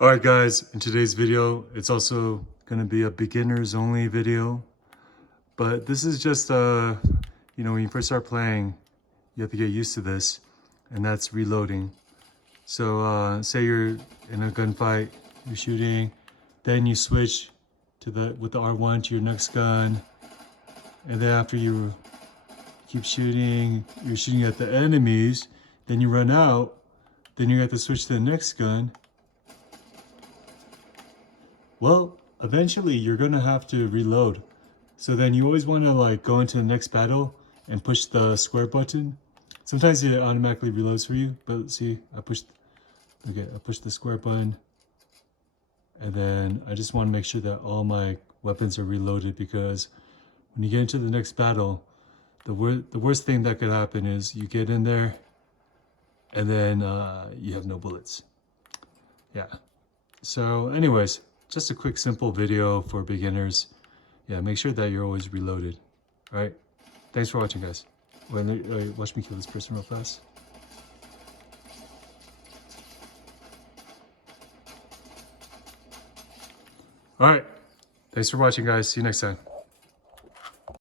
Alright guys, in today's video, it's also going to be a beginners only video. But this is just, when you first start playing, you have to get used to this. And that's reloading. So say you're in a gunfight, you're shooting, then you switch to with the R1 to your next gun. And then after you keep shooting, you're shooting at the enemies, then you run out, then you have to switch to the next gun. Well, eventually you're gonna have to reload. So then you always want to like go into the next battle and push the square button. Sometimes it automatically reloads for you, but see, I pushed the square button. And then I just want to make sure that all my weapons are reloaded, because when you get into the next battle, the worst thing that could happen is you get in there and then you have no bullets. Yeah. So anyways, just a quick simple video for beginners. Yeah, make sure that you're always reloaded. All right. Thanks for watching, guys. Wait, watch me kill this person real fast. All right. Thanks for watching, guys. See you next time.